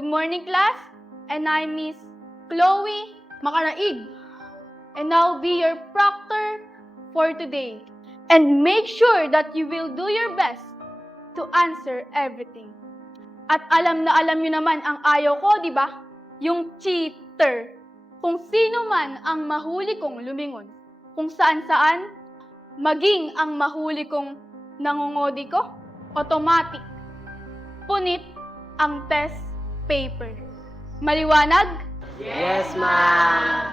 Good morning, class. And I'm Miss Chloe Makaraig. And I'll be your proctor for today. And make sure that you will do your best to answer everything. At alam na alam nyo naman ang ayaw ko, di ba? Yung cheater. Kung sino man ang mahuli kong lumingon. Kung saan-saan, maging ang mahuli kong nangungodi ko, automatic. Punit ang test paper. Maliwanag? Yes, ma'am.